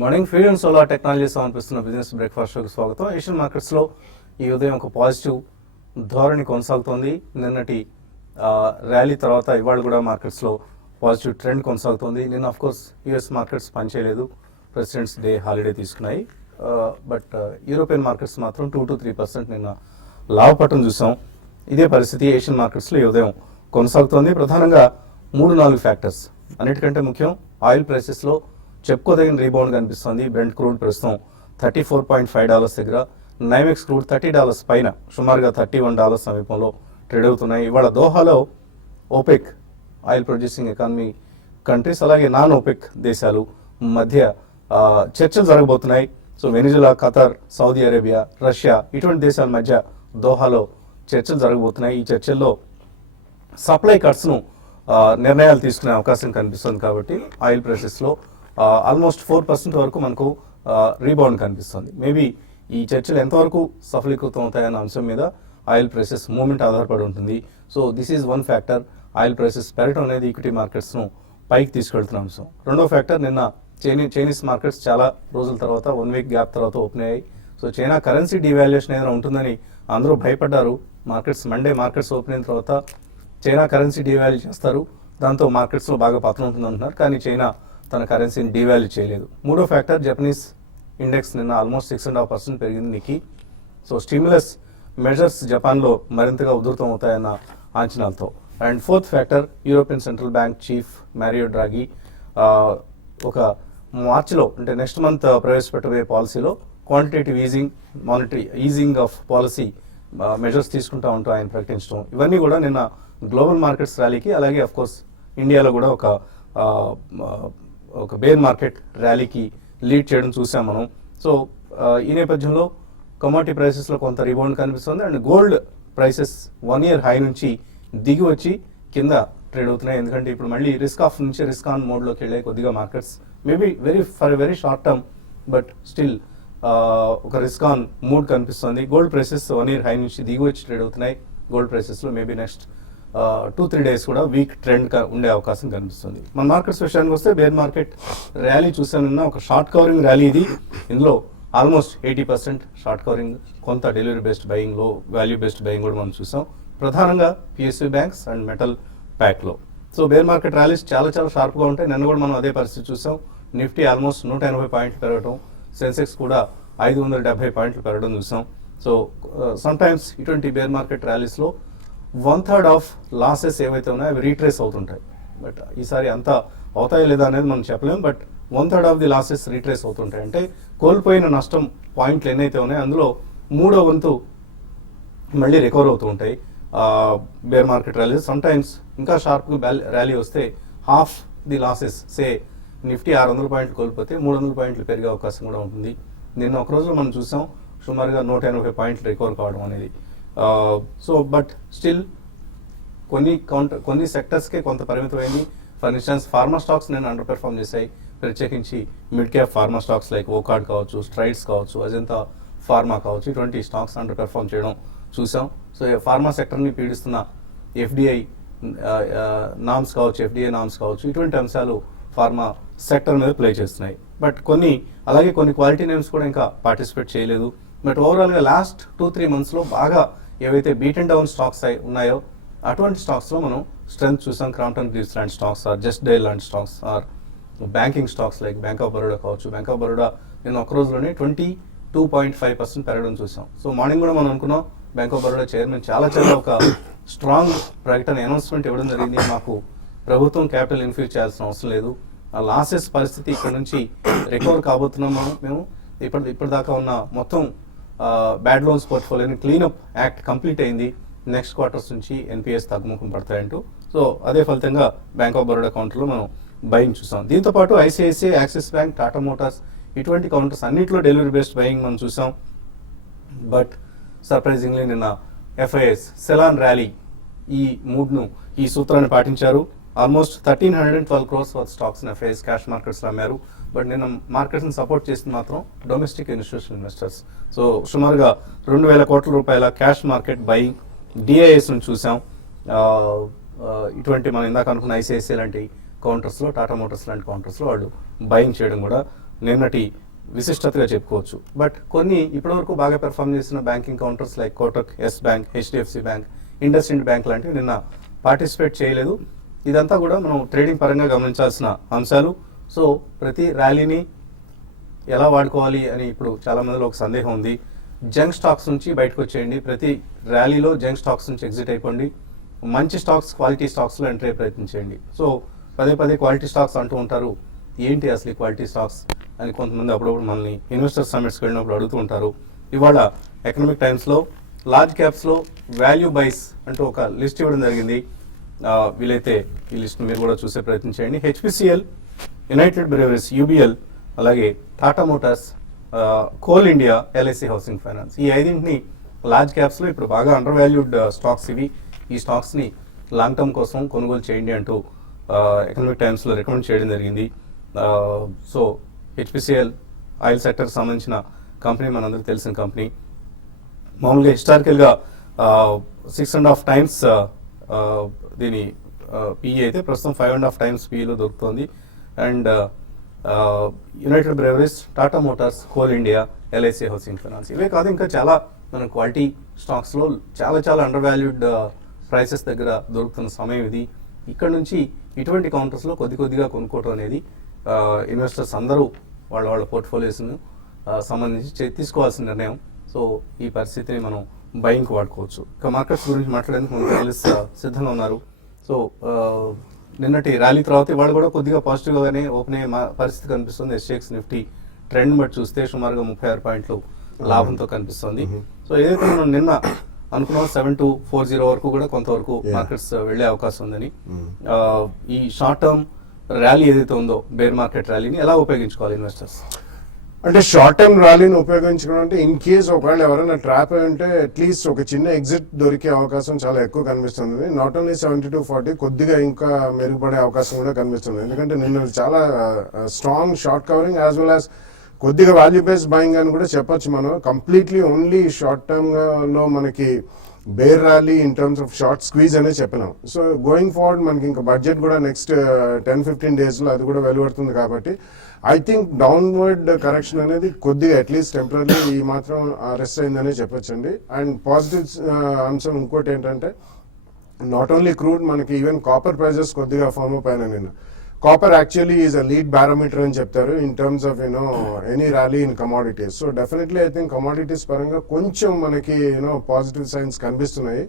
Good morning. Fusion and solar technology సమర్పిస్తున్న business breakfast షోకి స్వాగతం. ఏషియన్ మార్కెట్స్లో ఈ ఉదయం ఒక పాజిటివ్ ధోరణి కొనసాగుతోంది. నిన్నటి ర్యాలీ తర్వాత ఇవాళ కూడా మార్కెట్స్లో పాజిటివ్ ట్రెండ్ కొనసాగుతోంది. నిన్న ఆఫ్కోర్స్ యూఎస్ మార్కెట్స్ పనిచేయలేదు, ప్రెసిడెంట్స్ డే హాలిడే తీసుకున్నాయి. బట్ యూరోపియన్ మార్కెట్స్ మాత్రం 2 to 3% నిన్న లాభపట్టం చూసాం. ఇదే పరిస్థితి ఏషియన్ మార్కెట్స్లో ఈ ఉదయం కొనసాగుతోంది. ప్రధానంగా 3-4 ఫ్యాక్టర్స్. అన్నిటికంటే ముఖ్యం ఆయిల్ ప్రైసెస్లో చెప్పుకోదగిన రీబౌండ్ కనిపిస్తుంది. బ్రెంట్ క్రూడ్ ప్రస్తుతం $34.5 దగ్గర, నైమెక్స్ క్రూడ్ $30 పైన, సుమారుగా $31 సమీపంలో ట్రేడ్ అవుతున్నాయి. ఇవాళ దోహాలో OPEC oil producing economy countries అలాగే నాన్ ఓపెక్ దేశాలు మధ్య చర్చలు జరగబోతున్నాయి. So Venezuela, Qatar, Saudi Arabia, Russia ఇటువంటి దేశాల మధ్య దోహాలో చర్చలు జరగబోతున్నాయి. ఈ చర్చల్లో సప్లై కట్స్ను నిర్ణయాలు తీసుకునే అవకాశం కనిపిస్తుంది. కాబట్టి ఆయిల్ ప్రైసెస్లో ఆల్మోస్ట్ 4% వరకు మనకు రీబౌండ్ కనిపిస్తుంది. మేబీ ఈ చర్చలు ఎంతవరకు సఫలీకృతం అవుతాయన్న అంశం మీద ఆయిల్ ప్రైసెస్ మూవ్మెంట్ ఆధారపడి ఉంటుంది. So this is one factor. Oil prices పెరగడం అనేది ఈక్విటీ మార్కెట్స్ను పైకి తీసుకెళ్తున్న అంశం. రెండో ఫ్యాక్టర్, నిన్న చైనీస్ మార్కెట్స్ చాలా రోజుల తర్వాత 1 వీక్ గ్యాప్ తర్వాత ఓపెన్ అయ్యాయి. సో చైనా కరెన్సీ డివాల్యుయేషన్ ఏదైనా ఉంటుందని అందరూ భయపడ్డారు. మండే మార్కెట్స్ ఓపెన్ అయిన తర్వాత చైనా కరెన్సీ డివాల్యూ చేస్తారు, దాంతో మార్కెట్స్లో బాగా పతనం ఉంటుందంటున్నారు. కానీ చైనా తన కరెన్సీని డివాల్యూ చేయలేదు. మూడో ఫ్యాక్టర్, జపనీస్ ఇండెక్స్ నిన్న ఆల్మోస్ట్ 6.5% పెరిగింది నిక్కి. సో స్టిమ్యులస్ మెజర్స్ జపాన్లో మరింతగా ఉధృతం అవుతాయన్న అంచనాలతో. And fourth factor, European central bank chief Mario Draghi ఒక మార్చిలో అంటే నెక్స్ట్ మంత్ ప్రవేశపెట్టబోయే పాలసీలో quantitative monetary easing of policy measures తీసుకుంటా ఉంటాం ఆయన ప్రకటించడం. ఇవన్నీ కూడా నిన్న గ్లోబల్ మార్కెట్స్ ర్యాలీకి, అలాగే అఫ్కోర్స్ ఇండియాలో కూడా ఒక బేర్ మార్కెట్ ర్యాలీకి లీడ్ చేయడం చూసాం మనం. సో ఈ నేపథ్యంలో కమోడిటీ ప్రైసెస్లో కొంత రీబౌండ్ కనిపిస్తుంది. And gold prices 1 year high నుంచి దిగి వచ్చి కింద ట్రేడ్ అవుతున్నాయి. ఎందుకంటే ఇప్పుడు మళ్ళీ రిస్క్ ఆఫ్ నుంచి రిస్క్ ఆన్ మోడ్లోకి వెళ్ళాయి కొద్దిగా markets. Maybe very short term, but still ఒక రిస్క్ ఆన్ మూడ్ కనిపిస్తుంది. గోల్డ్ ప్రైసెస్ 1 year హై నుంచి దిగి వచ్చి ట్రేడ్ అవుతున్నాయి. గోల్డ్ ప్రైసెస్లో మేబీ నెక్స్ట్ 2-3 days కూడా వీక్ ట్రెండ్ ఉండే అవకాశం కనిపిస్తుంది. మన మార్కెట్స్ విషయానికి వస్తే బేర్ మార్కెట్ ర్యాలీ చూసానన్నా ఒక షార్ట్ కవరింగ్ ర్యాలీ ఇది. ఇందులో ఆల్మోస్ట్ 80% షార్ట్ కవరింగ్, కొంత delivery based buying, low value based buying కూడా మనం చూసాం. ప్రధానంగా పిఎస్యూ బ్యాంక్స్ అండ్ మెటల్ ప్యాక్లో. సో బేర్ మార్కెట్ ర్యాలీస్ చాలా షార్ప్గా ఉంటాయి. నిన్న కూడా మనం అదే పరిస్థితి చూసాం. నిఫ్టీ ఆల్మోస్ట్ 180 పాయింట్లు పెరగడం, సెన్సెక్స్ కూడా 570 పాయింట్లు పెరగడం చూసాం. సో సమ్టైమ్స్ ఇటువంటి బేర్ మార్కెట్ ర్యాలీస్లో 1/3 ఆఫ్ లాసెస్ ఏవైతే ఉన్నాయో అవి రీట్రేస్ అవుతుంటాయి. బట్ ఈసారి అంతా అవుతాయో లేదా అనేది మనం చెప్పలేము. But 1/3 of the losses retrace అవుతుంటాయి. అంటే కోల్పోయిన నష్టం పాయింట్లు ఎన్నైతే ఉన్నాయో అందులో 3వ వంతు మళ్ళీ రికవర్ అవుతూ ఉంటాయి బేర్ మార్కెట్ ర్యాలీస్. సమ్టైమ్స్ ఇంకా షార్ప్గా ర్యాలీ వస్తే half the losses, say Nifty 600 పాయింట్లు కోల్పోతే 300 పాయింట్లు పెరిగే అవకాశం కూడా ఉంటుంది. నిన్న ఒక రోజులో మనం చూసాం సుమారుగా 180 పాయింట్లు రికవర్ కావడం అనేది. సో బట్ స్టిల్ కొన్ని సెక్టర్స్కే కొంత పరిమితమైంది. ఫర్ ఇన్స్టెన్స్ ఫార్మా స్టాక్స్ నేను అండర్ పెర్ఫార్మ్ చేశాయి. ప్రత్యేకించి mid cap pharma stocks like Wockhardt కావచ్చు, స్ట్రైడ్స్ కావచ్చు, అజంతా ఫార్మా కావచ్చు, ఇటువంటి స్టాక్స్ అండర్ పెర్ఫార్మ్ చేయడం చూసాం. సో ఫార్మా సెక్టర్ని పీడిస్తున్న ఎఫ్డిఐ నామ్స్ కావచ్చు, ఇటువంటి అంశాలు ఫార్మా సెక్టర్ మీద ప్లే చేస్తున్నాయి. బట్ అలాగే కొన్ని క్వాలిటీ నేమ్స్ కూడా ఇంకా పార్టిసిపేట్ చేయలేదు. బట్ ఓవరాల్గా లాస్ట్ 2-3 monthsలో బాగా ఏవైతే బీట్ అండ్ డౌన్ స్టాక్స్ ఉన్నాయో అటువంటి స్టాక్స్లో మనం స్ట్రెంత్ చూసాం. క్రాంప్టన్ గ్రీవ్స్ లాంటి స్టాక్స్, ఆర్ జస్ట్ డైల్ లాంటి stocks, or banking stocks like bank of Baroda కావచ్చు. బ్యాంక్ ఆఫ్ బరోడా నేను ఒక రోజులోనే 22.5% పెరగడం చూసాం. సో మార్నింగ్ కూడా మనం అనుకున్నాం బ్యాంక్ ఆఫ్ బరోడా చైర్మన్ చాలా ఒక స్ట్రాంగ్ ప్రకటన అనౌన్స్మెంట్ ఇవ్వడం జరిగింది. మాకు ప్రభుత్వం క్యాపిటల్ ఇన్ఫ్యూజ్ చేయాల్సిన అవసరం లేదు, ఆ లాసెస్ పరిస్థితి ఇక్కడ నుంచి రికవర్ కాబోతున్నాం మేము. ఇప్పటిదాకా ఉన్న మొత్తం బ్యాడ్ లోన్స్ పోర్ట్ఫోలియోని క్లీనప్ యాక్ట్ కంప్లీట్ అయింది. నెక్స్ట్ క్వార్టర్స్ నుంచి ఎన్పిఎస్ తగ్గుముఖం పడతాయంటూ. సో అదే ఫలితంగా బ్యాంక్ ఆఫ్ బరోడా కౌంటర్లో మనం బయింగ్ చూసాం. దీంతోపాటు ICICI, Axis Bank, Tata Motors ఇటువంటి కౌంటర్స్ అన్నింటిలో డెలివరీ బేస్డ్ బయింగ్ మనం చూసాం. బట్ సర్ప్రైజింగ్లీ నిన్న ఎఫ్ఐఎస్ సెలాన్ ర్యాలీ ఈ సూత్రాన్ని పాటించారు. Almost 1312 crores worth stocks FIs cash మార్కెట్స్లో అమ్మారు. బట్ నిన్న మార్కెట్స్ని సపోర్ట్ చేసింది మాత్రం డొమెస్టిక్ ఇన్స్టిట్యూషనల్ ఇన్వెస్టర్స్. సో సుమారుగా 2,000 కోట్ల రూపాయల క్యాష్ మార్కెట్ బయింగ్ డిఐఎస్ను చూసాం. ఇటువంటి మనం ఇందాక అనుకున్న ఐసిఐసిఐ లాంటి కౌంటర్స్లో, టాటా మోటార్స్ లాంటి కౌంటర్స్లో వాళ్ళు బయింగ్ చేయడం కూడా నిన్నటి విశిష్టతగా చెప్పుకోవచ్చు. బట్ కొన్ని ఇప్పటివరకు బాగా పెర్ఫామ్ చేసిన banking counters like Kotak, Yes bank, HDFC bank, IndusInd bank లాంటివి నిన్న పార్టిసిపేట్ చేయలేదు. ఇదంతా కూడా మనం ట్రేడింగ్ పరంగా గమనించాల్సిన అంశాలు. సో ప్రతి ర్యాలీని ఎలా వాడుకోవాలి అని ఇప్పుడు చాలా మందిలో ఒక సందేహం ఉంది. జంక్ స్టాక్స్ నుంచి బయటకు వచ్చేయండి, ప్రతి ర్యాలీలో జంక్ స్టాక్స్ నుంచి ఎగ్జిట్ అయిపోండి, మంచి స్టాక్స్, క్వాలిటీ స్టాక్స్లో ఎంటర్ అయ్యే ప్రయత్నించండి. సో పదే క్వాలిటీ స్టాక్స్ అంటూ ఉంటారు. ఏంటి అసలు క్వాలిటీ స్టాక్స్ అని కొంతమంది అప్పుడప్పుడు మనల్ని ఇన్వెస్టర్ సమిట్స్కి వెళ్ళినప్పుడు అడుగుతూ ఉంటారు. ఇవాళ ఎకనామిక్ టైమ్స్లో లార్జ్ క్యాప్స్లో వాల్యూ బైస్ అంటూ ఒక లిస్ట్ ఇవ్వడం జరిగింది. వీలైతే ఈ లిస్ట్ మీరు కూడా చూసే ప్రయత్నం చేయండి. హెచ్పిసిఎల్, యునైటెడ్ బ్రేవరీస్, యూబిఎల్, అలాగే Tata Motors, coal India, LIC Housing finance, ఈ ఐదింటిని లార్జ్ క్యాప్స్లో ఇప్పుడు బాగా అండర్ వాల్యూడ్ స్టాక్స్ ఇవి. ఈ స్టాక్స్ని లాంగ్ టర్మ్ కోసం కొనుగోలు చేయండి అంటూ ఎకనామిక్ టైమ్స్లో రికమెండ్ చేయడం జరిగింది. సో హెచ్పిసిఎల్ ఆయిల్ సెక్టర్కి సంబంధించిన కంపెనీ, మనందరికీ తెలిసిన కంపెనీ. మామూలుగా హిస్టారికల్గా 6.5 times దీని పిఈ అయితే ప్రస్తుతం 5.5 times పిఈలో దొరుకుతుంది. And United breweries, Tata Motors, coal India, LIC Housing finance, ఇవే కాదు ఇంకా చాలా మన క్వాలిటీ స్టాక్స్లో చాలా అండర్ వాల్యూడ్ ప్రైసెస్ దగ్గర దొరుకుతున్న సమయం ఇది. ఇక్కడ నుంచి ఇటువంటి కౌంటర్స్లో కొద్దిగా కొనుక్కోవడం అనేది ఇన్వెస్టర్స్ అందరూ వాళ్ళ పోర్ట్ఫోలియోస్ను సంబంధించి తీసుకోవాల్సిన నిర్ణయం. సో ఈ పరిస్థితిని మనం బయింగ్కి వాడుకోవచ్చు. ఇక మార్కెట్స్ గురించి మాట్లాడేందుకు మన అనలిస్ట్ సిద్ధంగా ఉన్నారు. సో నిన్నటి ర్యాలీ తర్వాత ఇవాళ కూడా కొద్దిగా పాజిటివ్గానే ఓపెన్ అయ్యే పరిస్థితి కనిపిస్తుంది. ఎస్జీఎక్స్ నిఫ్టీ ట్రెండ్ బట్టి చూస్తే సుమారుగా 36 పాయింట్లు లాభంతో కనిపిస్తుంది. సో ఏదైతే మనం నిన్న అనుకున్నాం 7240 వరకు కూడా కొంతవరకు మార్కెట్స్ వెళ్లే అవకాశం ఉందని, ఈ షార్ట్ టర్మ్ ర్యాలీ ఏదైతే ఉందో బేర్ మార్కెట్ ర్యాలీని ఎలా ఉపయోగించుకోవాలి ఇన్వెస్టర్స్? అంటే షార్ట్ టర్మ్ ర్యాలీని ఉపయోగించుకోవడం అంటే ఇన్ కేస్ ఒకవేళ ఎవరైనా ట్రాప్ అయి ఉంటే అట్లీస్ట్ ఒక చిన్న ఎగ్జిట్ దొరికే అవకాశం చాలా ఎక్కువ కనిపిస్తుంది. నాట్ ఓన్లీ 7240 కొద్దిగా ఇంకా మెరుగుపడే అవకాశం కూడా కనిపిస్తుంది. ఎందుకంటే నిన్న చాలా strong short covering as well as కొద్దిగా వాల్యూ బేస్డ్ బయింగ్ అని కూడా చెప్పొచ్చు. మనం కంప్లీట్లీ ఓన్లీ షార్ట్ టర్మ్ లో మనకి bear rally in terms of short squeeze అనే చెప్పినాం. సో గోయింగ్ ఫార్వర్డ్ మనకి ఇంకా బడ్జెట్ కూడా నెక్స్ట్ 10-15 days అది కూడా వెలువడుతుంది. కాబట్టి ఐ థింక్ డౌన్వర్డ్ కరెక్షన్ అనేది కొద్దిగా అట్లీస్ట్ టెంపరీ ఈ మాత్రం రెస్ట్ అయిందనే చెప్పొచ్చండి. అండ్ పాజిటివ్ అంశం ఇంకోటి ఏంటంటే నాట్ ఓన్లీ క్రూడ్, మనకి ఈవెన్ కాపర్ ప్రైజెస్ కొద్దిగా ఫార్మ్ అప్ అయినా. నిన్న copper actually is a lead barometer అని చెప్తారు in terms of any rally in commodities. So definitely I think commodities పరంగా కొంచెం మనకి పాజిటివ్ సైన్స్ కనిపిస్తున్నాయి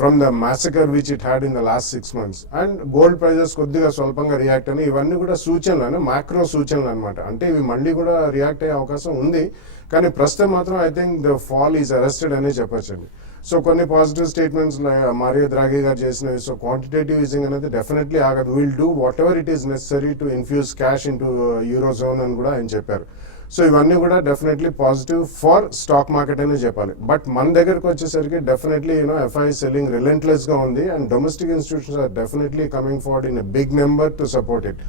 from the massacre which it had in the last 6 months. And gold prices కొద్దిగా స్వల్పంగా react అని, ఇవన్నీ కూడా సూచనలు, మ్యాక్రో సూచనలు అనమాట. అంటే ఇవి మళ్ళీ కూడా రియాక్ట్ అయ్యే అవకాశం ఉంది. కానీ ప్రస్తుతం మాత్రం I think the fall is arrested అనే చెప్పొచ్చండి. సో కొన్ని పాజిటివ్ స్టేట్మెంట్స్ మారియో ద్రాఘి గారు చేసినవి. సో క్వాంటిటేటివ్ ఈజింగ్ అనేది డెఫినెట్లీ ఆగదు. Will do what ever it is necessary to infuse cash in to euro zone అని కూడా ఆయన చెప్పారు. సో ఇవన్నీ కూడా definitely positive for stock market అనే చెప్పాలి. బట్ మన దగ్గరకు వచ్చేసరికి డెఫినెట్లీ ఎఫ్ఐ సెల్లింగ్ రిలెంట్లెస్ గా ఉంది. And domestic institutions are definitely coming forward in a big number to support it.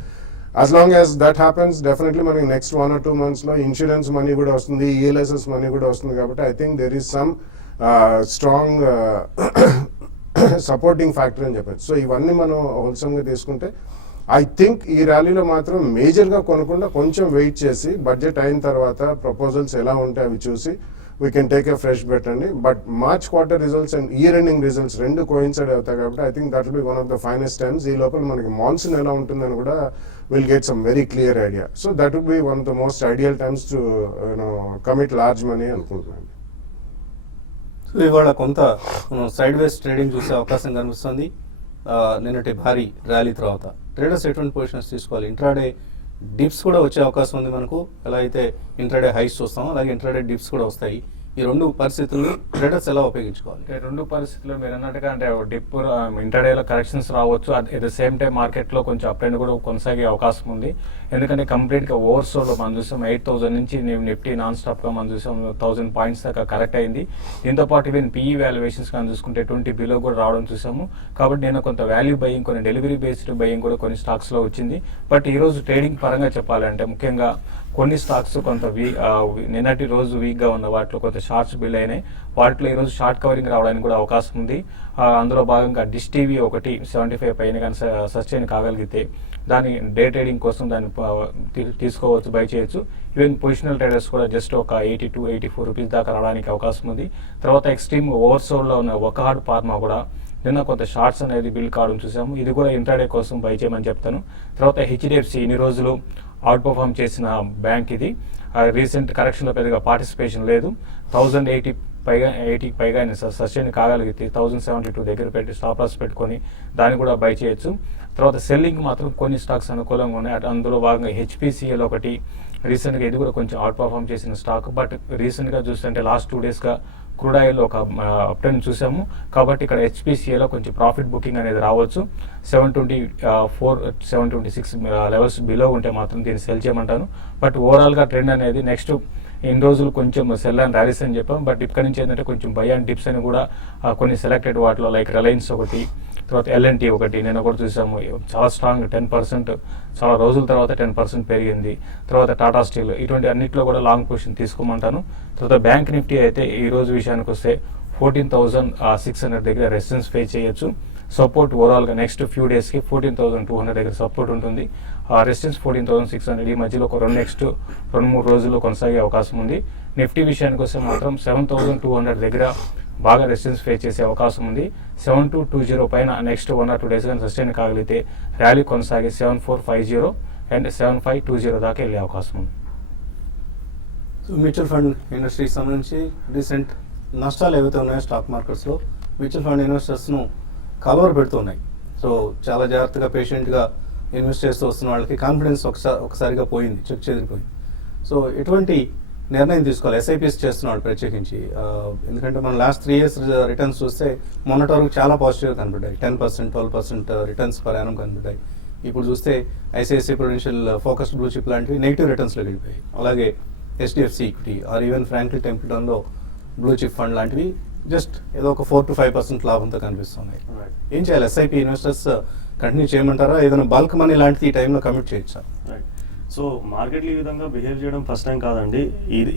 As long as that happens, definitely మనకి నెక్స్ట్ 1 or 2 months లో insurance money కూడా వస్తుంది, ఈఎల్ఎస్ఎస్ మనీ కూడా వస్తుంది. కాబట్టి I think there is some strong supporting factor అని చెప్పచ్చు. So ఇవన్నీ మనం హోల్సమ్గా తీసుకుంటే ఐ థింక్ ఈ ర్యాలీలో మాత్రం మేజర్గా కొనకుండా కొంచెం వెయిట్ చేసి బడ్జెట్ అయిన తర్వాత ప్రపోజల్స్ ఎలా ఉంటాయి అవి చూసి we can take a fresh bet అండి. But March quarter results and year ending results రెండు కోయిన్సైడ్ అవుతాయి. కాబట్టి I think that will be one of the finest times. ఈ లోపల మనకి మాన్సూన్ ఎలా ఉంటుందని కూడా will get some very clear idea. So that will be one of the most ideal times to commit large money అనుకుంటున్నాను. So ఇవాళ కొంత side వేస్ trading చూసే అవకాశం కనిపిస్తుంది. నిన్నటి భారీ ర్యాలీ తర్వాత ట్రేడర్స్ ఎటువంటి పొజిషన్స్ తీసుకోవాలి? ఇంట్రాడే డిప్స్ కూడా వచ్చే అవకాశం ఉంది మనకు. ఎలా అయితే ఇంట్రాడే హైస్ చూస్తామో అలాగే ఇంట్రాడే డిప్స్ కూడా వస్తాయి. ఈ రెండు పరిస్థితుల్లో ట్రేడర్స్ ఎలా ఉపయోగించుకోవాలి? రెండు పరిస్థితుల్లో మీరు అన్నట్టుగా అంటే డిప్ ఇంటర్డేలో కరెక్షన్స్ రావచ్చు. అట్ ద సేమ్ టైం మార్కెట్లో కొంచెం అప్ ట్రెండ్ కూడా కొనసాగే అవకాశం ఉంది. ఎందుకంటే కంప్లీట్గా ఓవర్సోలో మనం చూసాం 8,000 నుంచి నిఫ్టీ నాన్ స్టాప్గా మనం చూసాం 1,000 points దాకా కరెక్ట్ అయింది. దీంతో పాటు ఈవెన్ పీఈ వాల్యుయేషన్స్ కానీ చూసుకుంటే 20 బిలో కూడా రావడం చూసాము. కాబట్టి నేను కొంత వాల్యూ బయింగ్, కొన్ని డెలివరీ బేస్డ్ బయింగ్ కూడా కొన్ని స్టాక్స్లో వచ్చింది. బట్ ఈరోజు ట్రేడింగ్ పరంగా చెప్పాలంటే ముఖ్యంగా కొన్ని స్టాక్స్ కొంత నిన్నటి రోజు వీక్గా ఉన్న వాటిలో కొంత షార్ట్స్ బిల్ అయినాయి. వాటిలో ఈరోజు షార్ట్ కవరింగ్ రావడానికి కూడా అవకాశం ఉంది. అందులో భాగంగా డిష్ టీవీ ఒకటి 75 పైన కానీ సస్టైన్ కాగలిగితే దాని డే ట్రేడింగ్ కోసం దాన్ని తీసుకోవచ్చు, బై చేయొచ్చు. ఈవెన్ పొజిషనల్ ట్రేడర్స్ కూడా జస్ట్ ఒక 82-84 రూపీస్ దాకా రావడానికి అవకాశం ఉంది. తర్వాత ఎక్స్ట్రీమ్ ఓవర్సోల్డ్లో ఉన్న వకార్డ్ ఫార్మా కూడా నిన్న కొంత షార్ట్స్ అనేది బిల్డ్ కావడం చూసాము. ఇది కూడా ఇంట్రాడే కోసం బై చేయమని చెప్తాను. తర్వాత హెచ్డిఎఫ్సి ఇన్ని రోజులు అవుట్ పర్ఫామ్ చేసిన బ్యాంక్ ఇది. రీసెంట్ కరెక్షన్లో పెద్దగా పార్టిసిపేషన్ లేదు. 1080 పైగా సస్టైన్ కాగలిగితే 1072 దగ్గర పెట్టి స్టాప్ లాస్ పెట్టుకొని దాన్ని కూడా బై చేయొచ్చు. తర్వాత సెల్లింగ్ మాత్రం కొన్ని స్టాక్స్ అనుకూలంగా ఉన్నాయి. అందులో భాగంగా హెచ్పిసిఎల్ ఒకటి రీసెంట్గా ఇది కూడా కొంచెం అవుట్ పర్ఫామ్ చేసిన స్టాక్. బట్ రీసెంట్గా చూస్తుంటే లాస్ట్ 2 డేస్గా క్రూడ్ ఆయిల్ ఒక అప్ ట్రెండ్ చూసాము. కాబట్టి ఇక్కడ హెచ్పిసిఏలో కొంచెం ప్రాఫిట్ బుకింగ్ అనేది రావచ్చు. 726 లెవెల్స్ బిలో ఉంటే మాత్రం దీన్ని సెల్ చేయమంటాను. బట్ ఓవరాల్గా ట్రెండ్ అనేది నెక్స్ట్ ఇన్ని రోజులు కొంచెం సెల్ అండ్ ర్యాలీస్ అని చెప్పాం. బట్ ఇక్కడ నుంచి ఏంటంటే కొంచెం బై అండ్ డిప్స్ అని కూడా కొన్ని సెలెక్టెడ్ వాటిలో లైక్ రిలయన్స్ ఒకటి, తర్వాత ఎల్ఎన్టీ ఒకటి నేను కూడా చూసాము. చాలా స్ట్రాంగ్ 10%, చాలా రోజుల తర్వాత 10% పెరిగింది. తర్వాత టాటా స్టీల్, ఇటువంటి అన్నింటిలో కూడా లాంగ్ పొజిషన్ తీసుకోమంటాను. తర్వాత బ్యాంక్ నిఫ్టీ అయితే ఈ రోజు విషయానికి వస్తే 14,600 దగ్గర రెసిస్టెన్స్ ఫేస్ చేయొచ్చు. సపోర్ట్ ఓవరాల్గా నెక్స్ట్ ఫ్యూ డేస్కి 14,200 దగ్గర సపోర్ట్ ఉంటుంది. ఆ రెసిస్టెన్స్ 14,600 ఈ మధ్యలో ఒక నెక్స్ట్ 2-3 రోజుల్లో కొనసాగే అవకాశం ఉంది. నిఫ్టీ విషయానికి వస్తే మాత్రం 7,200 దగ్గర బాగా రెసిస్టెన్స్ ఫేస్ చేసే అవకాశం ఉంది. 7,220 పైన నెక్స్ట్ 1 or 2 డేస్ కానీ సస్టైన్ కాగలిగితే ర్యాలీ కొనసాగి 7,450 అండ్ 7,520 దాకా వెళ్ళే అవకాశం ఉంది. సో మ్యూచువల్ ఫండ్ ఇండస్ట్రీకి సంబంధించి రీసెంట్ నష్టాలు ఏవైతే ఉన్నాయో స్టాక్ మార్కెట్స్లో మ్యూచువల్ ఫండ్ ఇన్వెస్టర్స్ను కలవర పెడుతున్నాయి. సో చాలా జాగ్రత్తగా పేషెంట్గా ఇన్వెస్ట్ చేస్తూ వస్తున్న వాళ్ళకి కాన్ఫిడెన్స్ ఒకసారిగా పోయింది, చెక్ చెదిరిపోయింది. సో ఎటువంటి నిర్ణయం తీసుకోవాలి ఎస్ఐపిఎస్ చేస్తున్నాడు ప్రత్యేకించి? ఎందుకంటే మనం లాస్ట్ 3 years రిటర్న్స్ చూస్తే మొన్నటి వరకు చాలా పాజిటివ్గా కనబడ్డాయి. 10%, 12% రిటర్న్స్ పర్ యానం కనబడ్డాయి. ఇప్పుడు చూస్తే ICICI Prudential focused blue chip లాంటివి నెగిటివ్ రిటర్న్స్లో వెళ్ళిపోయాయి. అలాగే HDFC equity or even Franklin టెంపుల్టన్లో బ్లూ చిప్ ఫండ్ లాంటివి జస్ట్ ఏదో ఒక 4 to 5% లాభంతో కనిపిస్తున్నాయి. ఏం చేయాలి? ఎస్ఐపి ఇన్వెస్టర్స్ కంటిన్యూ చేయమంటారా? ఏదైనా బల్క్ మనీ లాంటిది ఈ టైంలో కమిట్ చేయొచ్చా? సో మార్కెట్లు ఈ విధంగా బిహేవ్ చేయడం ఫస్ట్ టైం కాదండి,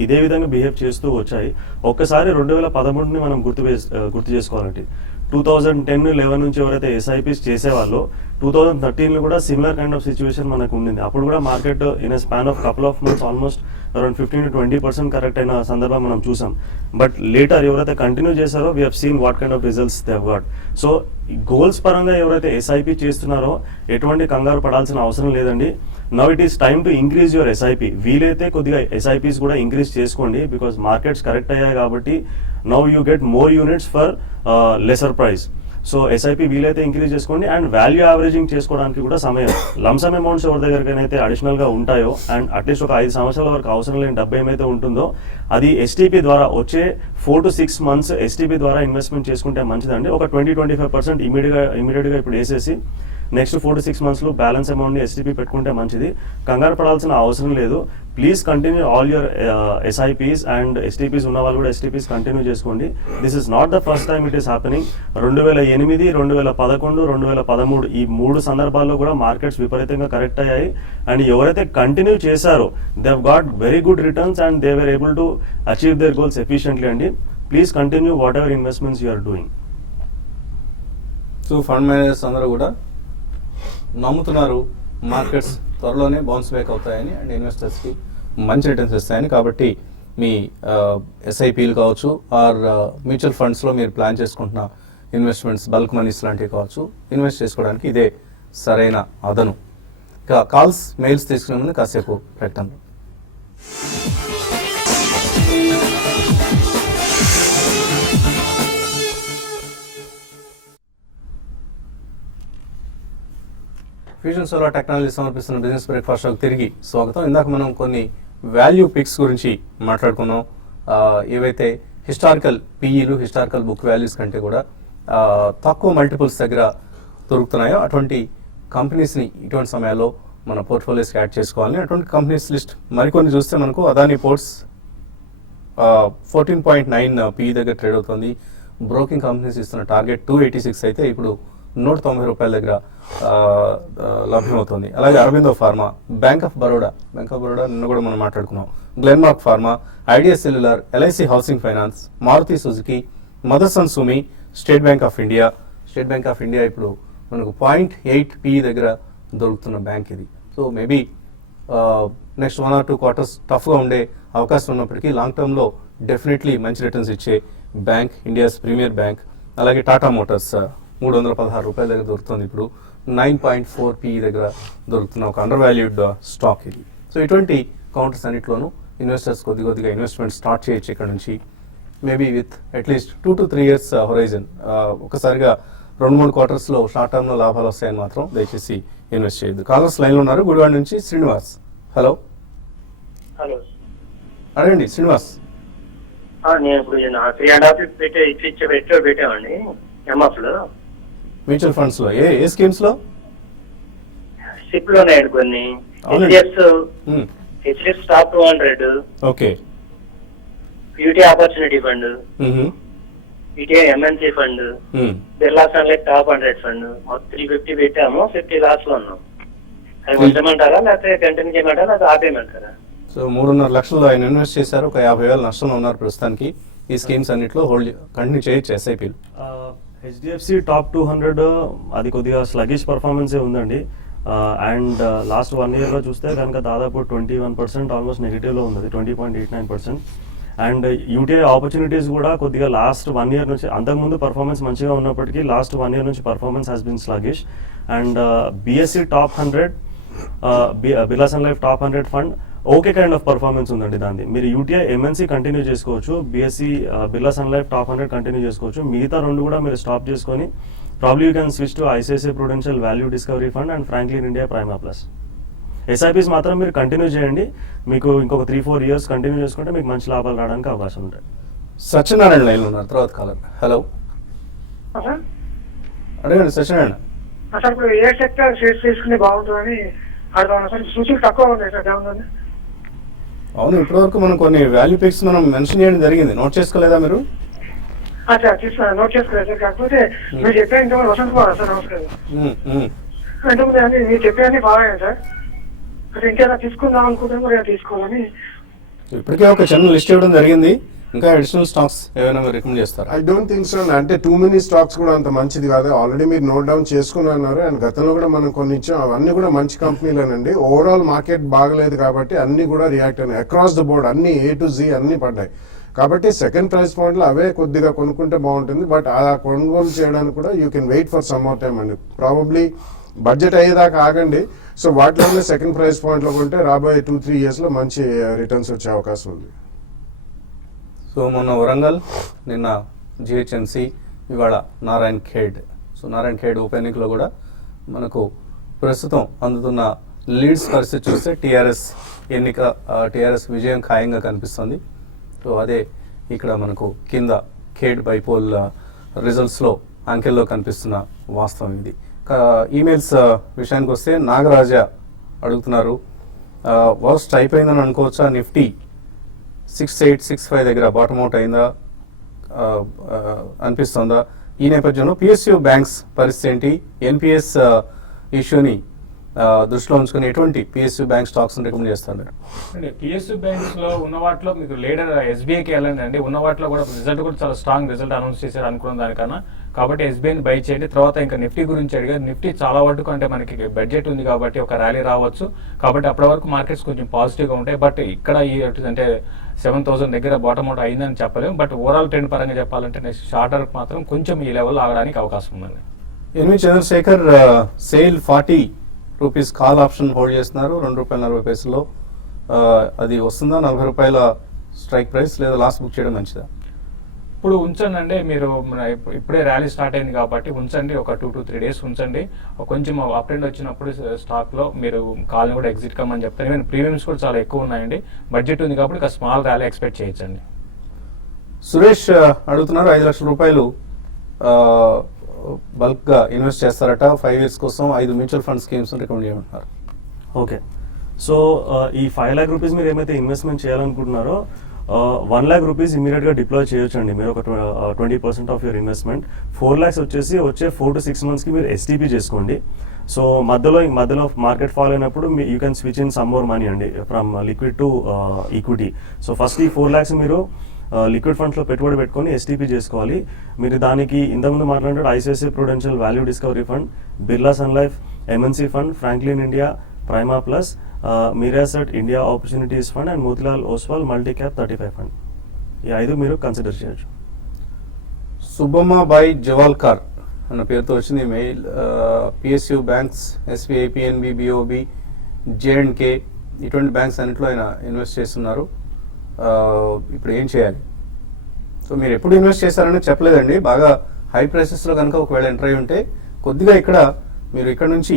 ఇదే విధంగా బిహేవ్ చేస్తూ వచ్చాయి. ఒక్కసారి 2013ని మనం గుర్తు చేసుకోవాలంటే 2010-11 నుంచి ఎవరైతే ఎస్ఐపిస్ చేసేవాళ్ళో 2013లో కూడా సిమిలర్ కైండ్ ఆఫ్ సిచ్యువేషన్ మనకు ఉండింది. అప్పుడు కూడా market in a span of couple of months almost around 15-20% correct అయిన సందర్భం మనం చూసాం. బట్ లేటర్ ఎవరైతే కంటిన్యూ చేశారో we have seen what kind of results they have got. So goals పరంగా ఎవరైతే ఎస్ఐపి చేస్తున్నారో ఎటువంటి కంగారు పడాల్సిన అవసరం లేదండి. Now it is time to increase your SIP. వీలైతే కొద్దిగా ఎస్ఐపిస్ కూడా ఇంక్రీజ్ చేసుకోండి, బికాస్ మార్కెట్స్ కరెక్ట్ అయ్యాయి కాబట్టి now you get more units for lesser price. So SIP వీలైతే ఇంక్రీజ్ చేసుకోండి అండ్ వాల్యూ యావరేజింగ్ చేసుకోవడానికి కూడా సమయం. లంసమ్ అమౌంట్స్ ఎవరి దగ్గరకైతే అడిషనల్గా ఉంటాయో అండ్ అట్లీస్ట్ ఒక 5 సంవత్సరాల వరకు అవసరం లేని డబ్బు ఏమైతే ఉంటుందో అది ఎస్టీపీ ద్వారా వచ్చే 4 to 6 months ఎస్టీపీ ద్వారా ఇన్వెస్ట్మెంట్ చేసుకుంటే మంచిదండి. ఒక 20-25% ఇమీడియట్గా ఇప్పుడు వేసేసి నెక్స్ట్ 4 to 6 monthsలో బ్యాలెన్స్ అమౌంట్ని ఎస్టీపీ పెట్టుకుంటే మంచిది. కంగారు పడాల్సిన అవసరం లేదు. Please continue all your SIPs and STPs ఉన్న వాళ్ళు కూడా ఎస్టీపీస్ కంటిన్యూ చేసుకోండి. This is not the first time it is happening. 2008, 2011, 2013 ఈ 3 సందర్భాల్లో కూడా మార్కెట్స్ విపరీతంగా కరెక్ట్ అయ్యాయి. అండ్ ఎవరైతే కంటిన్యూ చేశారో they have got very good returns and they were able to achieve their goals efficiently అండి. Please continue whatever investments you are doing. So fund managers అందరూ కూడా నమ్ముతున్నారు మార్కెట్స్ త్వరలోనే bounce back అవుతాయని and ఇన్వెస్టర్స్కి మంచి returns ఇస్తాయని. కాబట్టి మీ ఎస్ఐపీలు కావచ్చు ఆర్ మ్యూచువల్ ఫండ్స్లో మీరు ప్లాన్ చేసుకుంటున్న ఇన్వెస్ట్మెంట్స్ బల్క్ మనీస్ లాంటివి కావచ్చు ఇన్వెస్ట్ చేసుకోవడానికి ఇదే సరైన అదను. ఇక కాల్స్ మెయిల్స్ తీసుకునే ముందు కాసేపు ప్రకటన. ఫ్యూజన్ సోలార్ టెక్నాలజీ సమర్పిస్తున్న బిజినెస్ బ్రేక్ఫాస్ట్ షోకి తిరిగి స్వాగతం. ఇందాక మనం కొన్ని వాల్యూ పిక్స్ గురించి మాట్లాడుకున్నాం. ఏవైతే హిస్టారికల్ పీఈలు హిస్టారికల్ బుక్ వాల్యూస్ కంటే కూడా తక్కువ మల్టిపుల్స్ దగ్గర దొరుకుతున్నాయో అటువంటి కంపెనీస్ని ఇటువంటి సమయాల్లో మన పోర్ట్ఫోలియోస్కి యాడ్ చేసుకోవాలని అటువంటి కంపెనీస్ లిస్ట్ మరికొన్ని చూస్తే మనకు అదానీ పోర్ట్స్ 14.9 పీఈ దగ్గర ట్రేడ్ అవుతుంది. బ్రోకింగ్ కంపెనీస్ ఇస్తున్న టార్గెట్ 286 అయితే ఇప్పుడు 190 రూపాయల దగ్గర లభ్యమవుతుంది. అలాగే Aurobindo Pharma, Bank of Baroda నిన్న కూడా మనం మాట్లాడుకున్నాం, Glenmark Pharma, Idea Cellular, LIC Housing Finance, Maruti Suzuki, Motherson Sumi, State Bank of India ఇప్పుడు మనకు 0.8 పీఈ దగ్గర దొరుకుతున్న బ్యాంక్ ఇది. So maybe next 1 or 2 quarters టఫ్గా ఉండే అవకాశం ఉన్నప్పటికీ లాంగ్ టర్మ్లో డెఫినెట్లీ మంచి రిటర్న్స్ ఇచ్చే బ్యాంక్, ఇండియాస్ ప్రీమియర్ బ్యాంక్. అలాగే టాటా మోటార్స్ 316 రూపాయల దగ్గర దొరుకుతుంది, ఇప్పుడు 9.4 PE దగ్గర దొరుకుతున్న ఒక అండర్ వాల్యూడ్ స్టాక్ ఇది. సో ఇటువంటి కౌంటర్స్ అన్నింటిలోనూ ఇన్వెస్టర్స్ కొద్దిగా ఇన్వెస్ట్మెంట్ స్టార్ట్ చేయొచ్చు ఇక్కడ నుంచి. Maybe with at least 2 to 3 years horizon. ఒకసారిగా 2-3 quartersలో షార్ట్ టర్మ్లో లాభాలు వస్తాయని మాత్రం దయచేసి ఇన్వెస్ట్ చేయొద్దు. కాలర్స్ లైన్లో ఉన్నారు. గుడివాడ నుంచి శ్రీనివాస్. హలో హలో, అడగండి శ్రీనివాస్. నేను ఇప్పుడు 3.5 పెట్టామండి ఎంఎఫ్ లో, మ్యూచువల్ ఫండ్స్ లో ఏ స్కీమ్స్ లో? సిప్ లో ఉన్నాయండి కొన్ని. అవునండి. HDFC Top 200, okay. UTI Opportunity Fund, UTI MNC Fund, Birla Sun Life Top 100 Fund, మొత్తం 350 పెట్టాము. 50 లాస్ లో ఉన్నాం. అది ఉంచమంటారా లేకపోతే కంటిన్యూ చేయమంటారా లేకపోతే ఆపేయమంటారా? సో 3.5 లక్షలు ఆయన ఇన్వెస్ట్ చేశారు, ఒక 50,000 నష్టంలో ఉన్నారు ప్రస్తుతానికి. ఈ స్కీమ్స్ అన్నింటిలో హోల్డ్ కంటిన్యూ చేయొచ్చు ఎస్ఐపీలు. హెచ్డిఎఫ్సి టాప్ 200 అది కొద్దిగా స్లగిష్ పర్ఫార్మెన్సే ఉందండి. అండ్ లాస్ట్ 1 yearలో చూస్తే కనుక దాదాపు 21% ఆల్మోస్ట్ నెగిటివ్లో ఉంది, 20.89%. అండ్ యూటీఐ ఆపర్చునిటీస్ కూడా కొద్దిగా లాస్ట్ 1 year నుంచి, అంతకుముందు పర్ఫార్మెన్స్ మంచిగా ఉన్నప్పటికీ లాస్ట్ 1 year నుంచి performance has been sluggish. And BSL Top 100, Birla Sun Life Top 100 fund okay kind of performance ఉందండి దాన్ని. మీరు యూటీఐ ఎంఎన్సీ కంటిన్యూ చేసుకోవచ్చు, BSL Birla Sun Life Top 100 continue చేసుకోవచ్చు. మిగతా 2 కూడా మీరు స్టాప్ చేసుకొని probably you can switch to ICICI Prudential value discovery Fund and Franklin India Prima Plus. SIPs మాత్రం మీరు కంటిన్యూ చేయండి. మీకు ఇంకొక 3-4 years కంటిన్యూ చేసుకుంటే మీకు మంచి లాభాలు రావడానికి అవకాశం ఉంటాయి. సత్యనారాయణ లైన్లో ఉన్నారు, తర్వాత కాలర్. హలో, అడగండి సత్యనారాయణ. సార్ ఇప్పుడు ఏ సెక్టర్ షేర్స్ తీసుకునే బాగుంటుందని అడుగుతాను సార్. సూచీలు తక్కువ ఉన్నాయి సార్, ఏమన్నా? అవును, ఇప్పటివరకు మనం కొన్ని వాల్యూ పిక్స్ మనం మెన్షన్ చేయడం జరిగింది, నోట్ చేసుకోలేదా మీరు? నోట్ చేసుకోలేదు సార్. కాకపోతే మీరు చెప్పే ఇంతకుముందు వసంత్ కుమార్ సార్, నమస్కారం. ఇంతకుముందు అన్ని మీరు చెప్పేవన్నీ బాగా సార్. అంటే ఇంకేనా తీసుకుందాం అనుకుంటే కూడా తీసుకోవాలని. ఇప్పటికే ఒక చిన్న లిస్ట్ ఇవ్వడం జరిగింది, ఇంకా అడిషనల్ స్టాక్స్ ఏమైనా మీరు రికమెండ్ చేస్తారా? I don't think so. అంటే టూ మెనీ స్టాక్స్ కూడా అంత మంచిది కాదు. ఆల్రెడీ మీరు నోట్ డౌన్ చేసుకున్నారు. అండ్ గతంలో కూడా మనం కొన్ని ఇచ్చాం, అవన్నీ కూడా మంచి కంపెనీలేనండి. ఓవరాల్ మార్కెట్ బాగలేదు కాబట్టి అన్ని కూడా రియాక్ట్ అయినాయి. అక్రాస్ ద బోర్డ్ అన్ని A to Z అన్ని పడ్డాయి. కాబట్టి సెకండ్ ప్రైస్ పాయింట్లో అవే కొద్దిగా కొనుక్కుంటే బాగుంటుంది. బట్ ఆ కొనుగోలు చేయడానికి కూడా you can wait for some more time అండి. ప్రాబబ్లీ బడ్జెట్ అయ్యేదాకా ఆగండి. సో వాటిలోనే సెకండ్ ప్రైస్ పాయింట్లో కొంటే రాబోయే 2-3 yearsలో మంచి రిటర్న్స్ వచ్చే అవకాశం ఉంది. సో మొన్న వరంగల్, నిన్న జిహెచ్ఎంసి, ఇవాళ నారాయణ్ ఖేడ్. సో నారాయణ్ ఖేడ్ ఉప ఎన్నికలో కూడా మనకు ప్రస్తుతం అందుతున్న లీడ్స్ పరిస్థితి చూస్తే టీఆర్ఎస్ విజయం ఖాయంగా కనిపిస్తుంది. సో అదే ఇక్కడ మనకు కింద ఖేడ్ బైపోల్ రిజల్ట్స్లో అంకెల్లో కనిపిస్తున్న వాస్తవం ఇది. ఈమెయిల్స్ విషయానికి వస్తే నాగరాజ అడుగుతున్నారు, వర్స్ట్ అయిపోయిందని అనుకోవచ్చా? నిఫ్టీ 6865 దగ్గర బాటమ్ అవుట్ అయిందా అనిపిస్తుందా? ఈ నేపథ్యంలో పిఎస్యు బ్యాంక్స్ పరిస్థితి ఏంటి? ఎన్పిఎస్ ఇష్యూని దృష్టిలో ఉంచుకుని ఎటువంటి పిఎస్యు బ్యాంక్ స్టాక్స్ రికమెండ్ చేస్తారు మీరు? అంటే పిఎస్యు బ్యాంక్స్ లో ఉన్న వాటిలో మీకు లీడర్ ఎస్బీఐకి వెళ్ళండి అండి. ఉన్న వాటిలో కూడా రిజల్ట్ కూడా చాలా స్ట్రాంగ్ రిజల్ట్ అనౌన్స్ చేశారు అనుకున్న దానికన్నా. కాబట్టి ఎస్బీఐని బై చేయండి. తర్వాత ఇంకా నిఫ్టీ గురించి అడిగారు. నిఫ్టీ చాలా వరకు అంటే మనకి బడ్జెట్ ఉంది కాబట్టి ఒక ర్యాలీ రావచ్చు. కాబట్టి అప్పటి వరకు మార్కెట్స్ కొంచెం పాజిటివ్గా ఉంటాయి. బట్ ఇక్కడ ఈ అంటే 7,000 దగ్గర బాటమ్ అవుట్ అయిందని చెప్పలేము. బట్ ఓవరాల్ ట్రెండ్ పరంగా చెప్పాలంటే నెక్స్ట్ షార్టర్ మాత్రం కొంచెం ఈ లెవెల్ ఆగడానికి అవకాశం ఉందండి. NV Chandrashekhar SAIL 40 rupees call option hold చేస్తున్నారు, ₹2.40. అది వస్తుందా? ₹40 స్ట్రైక్ ప్రైస్, లేదా లాస్ట్ బుక్ చేయడం మంచిదా? ఇప్పుడు ఉంచండి అండి. మీరు ఇప్పుడే ర్యాలీ స్టార్ట్ అయింది కాబట్టి ఉంచండి, ఒక 2 to 3 days ఉంచండి. కొంచెం అప్ ట్రెండ్ వచ్చినప్పుడు స్టాక్లో మీరు కాల్ని కూడా ఎగ్జిట్ కమ్మని చెప్తారు. ఈవెన్ ప్రీమియమ్స్ కూడా చాలా ఎక్కువ ఉన్నాయండి. బడ్జెట్ ఉంది కాబట్టి ఒక స్మాల్ ర్యాలీ ఎక్స్పెక్ట్ చేయొచ్చండి. సురేష్ అడుగుతున్నారు, ₹5,00,000 బల్క్గా ఇన్వెస్ట్ చేస్తారట 5 years కోసం. 5 మ్యూచువల్ ఫండ్ స్కీమ్స్ రికమెండ్ చేయమంటున్నారు. ఓకే, సో ఈ 5 lakh rupees మీరు ఏమైతే ఇన్వెస్ట్మెంట్ చేయాలనుకుంటున్నారో 1 lakh rupees ఇమీడియట్గా డిప్లాయ్ చేయొచ్చండి. మీరు ఒక 20% ఆఫ్ యువర్ ఇన్వెస్ట్మెంట్. 4 lakhs వచ్చే 4 to 6 monthsకి మీరు ఎస్టీపీ చేసుకోండి. సో మధ్యలో మార్కెట్ ఫాల్ అయినప్పుడు you can switch in some more money అండి, from liquid to equity. So first ఈ 4 lakhs మీరు లిక్విడ్ ఫండ్స్లో పెట్టుబడి పెట్టుకొని ఎస్టీపీ చేసుకోవాలి. మీరు దానికి ఇంతకుముందు మాట్లాడినట్టు ICICI Prudential value discovery fund, Birla Sun Life MNC fund, Franklin India, Prima Plus, Mirae Asset India opportunities fund and Motilal Oswal multi cap 35 fund. ఈ 5 మీరు కన్సిడర్ చేయొచ్చు. సుబ్బమ్మాబాయి జవాల్కర్ అన్న పేరుతో వచ్చింది mail. PSU banks, SBI, PNB, BOB, J and K ఇటువంటి బ్యాంక్స్ అన్నింటిలో ఆయన ఇన్వెస్ట్ చేస్తున్నారు. ఇప్పుడు ఏం చేయాలి? సో మీరు ఎప్పుడు ఇన్వెస్ట్ చేశారని చెప్పలేదండి. బాగా హై ప్రైసెస్లో కనుక ఒకవేళ ఎంటర్ అయి ఉంటే కొద్దిగా ఇక్కడ మీరు ఇక్కడ నుంచి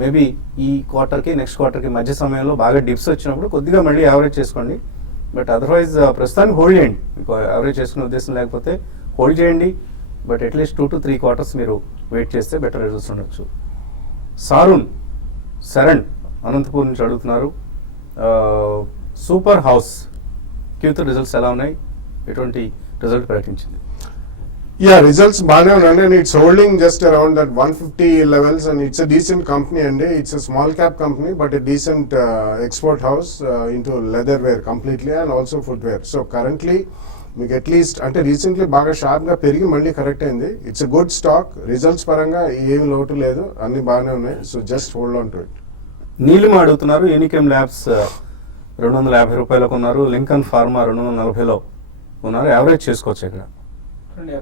మేబీ ఈ క్వార్టర్కి నెక్స్ట్ క్వార్టర్కి మధ్య సమయంలో బాగా డిప్స్ వచ్చినప్పుడు కొద్దిగా మళ్ళీ యావరేజ్ చేసుకోండి. బట్ అదర్వైజ్ ప్రస్తుతానికి హోల్డ్ చేయండి. మీకు యావరేజ్ చేసుకునే ఉద్దేశం లేకపోతే హోల్డ్ చేయండి. బట్ అట్లీస్ట్ 2 to 3 quarters మీరు వెయిట్ చేస్తే బెటర్ రిజల్ట్స్ ఉండొచ్చు. శరణ్ అనంతపూర్ నుంచి అడుగుతున్నారు. సూపర్ హౌస్ Q3 రిజల్ట్స్ ఎలా ఉన్నాయి? ఎటువంటి రిజల్ట్ ప్రకటించింది? Yeah, results బాగానే ఉన్నాయి and it's holding just around that 150 levels and it's a decent company అండి. It's a small cap company but a decent export house into leatherware completely and also footwear. So currently మీకు at least అంటే recently బాగా షార్ప్గా పెరిగి మళ్ళీ correct అయింది. It's a good stock. Results పరంగా ఏమి లోటు లేదు, అన్ని బాగానే ఉన్నాయి. So just hold on to it. Neelima అడుగుతున్నారు. యూనికెమ్ ల్యాబ్స్ 250 రూపాయలకు ఉన్నారు. లింకన్ ఫార్మా 240లో ఉన్నారు. యావరేజ్ చేసుకోవచ్చు ఇక్కడ.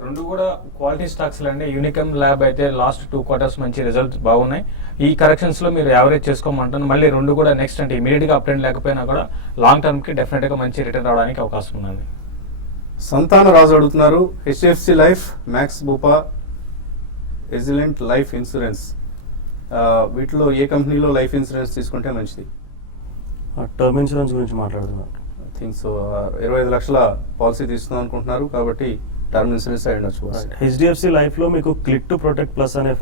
రెండు కూడా క్వాలిటీ స్టాక్స్ అండి. యూనికమ్ ల్యాబ్ అయితే లాస్ట్ 2 quarters మంచి రిజల్ట్స్ బాగున్నాయి. ఈ కరెక్షన్స్ లో మీరు యావరేజ్ చేసుకోమంటాను. మళ్ళీ రెండు కూడా నెక్స్ట్ అంటే ఇమీడియట్ గా అప్ ట్రెండ్ లేకపోయినా కూడా లాంగ్ టర్మ్ కి డెఫినెట్ గా మంచి రిటర్న్ రావడానికి అవకాశం ఉందండి. సంతాన రాజు అడుగుతున్నారు. HDFC Life, Max Bupa, Agilent Life Insurance వీటిలో ఏ కంపెనీలో లైఫ్ ఇన్సూరెన్స్ తీసుకుంటే మంచిది? టర్మ్ ఇన్సూరెన్స్ గురించి మాట్లాడుతున్నారు. ఐ థింక్ సో 25 లక్షల పాలసీ తీసుకుందాం అనుకుంటున్నారు కాబట్టి టర్మ్ ఇన్సూరెన్స్ అయి ఉండొచ్చు. హెచ్డిఎఫ్సి లైఫ్ లో మీకు క్లిక్ టు ప్రొటెక్ట్ ప్లస్ అనే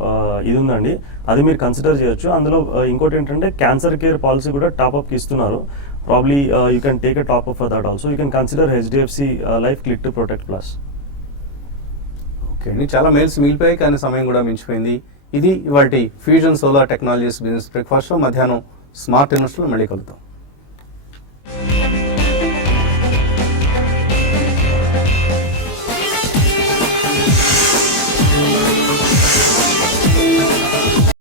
ఇది ఉందండి, అది మీరు కన్సిడర్ చేయొచ్చు. అందులో ఇంకోటి ఏంటంటే క్యాన్సర్ కేర్ పాలసీ కూడా టాప్అప్ కి ఇస్తున్నారు. Probably you can take a top up for that also. You can consider HDFC life click to protect plus. Okay అండి, చాలా మెయిల్స్ మిగిలిపోయాయి కానీ సమయం కూడా మించిపోయింది. ఇది ఇవాల్టి fusion solar technologies business breakfast. మధ్యాహ్నం స్మార్ట్ ఇన్వెస్ట్లో మళ్ళీ కలుద్దాం.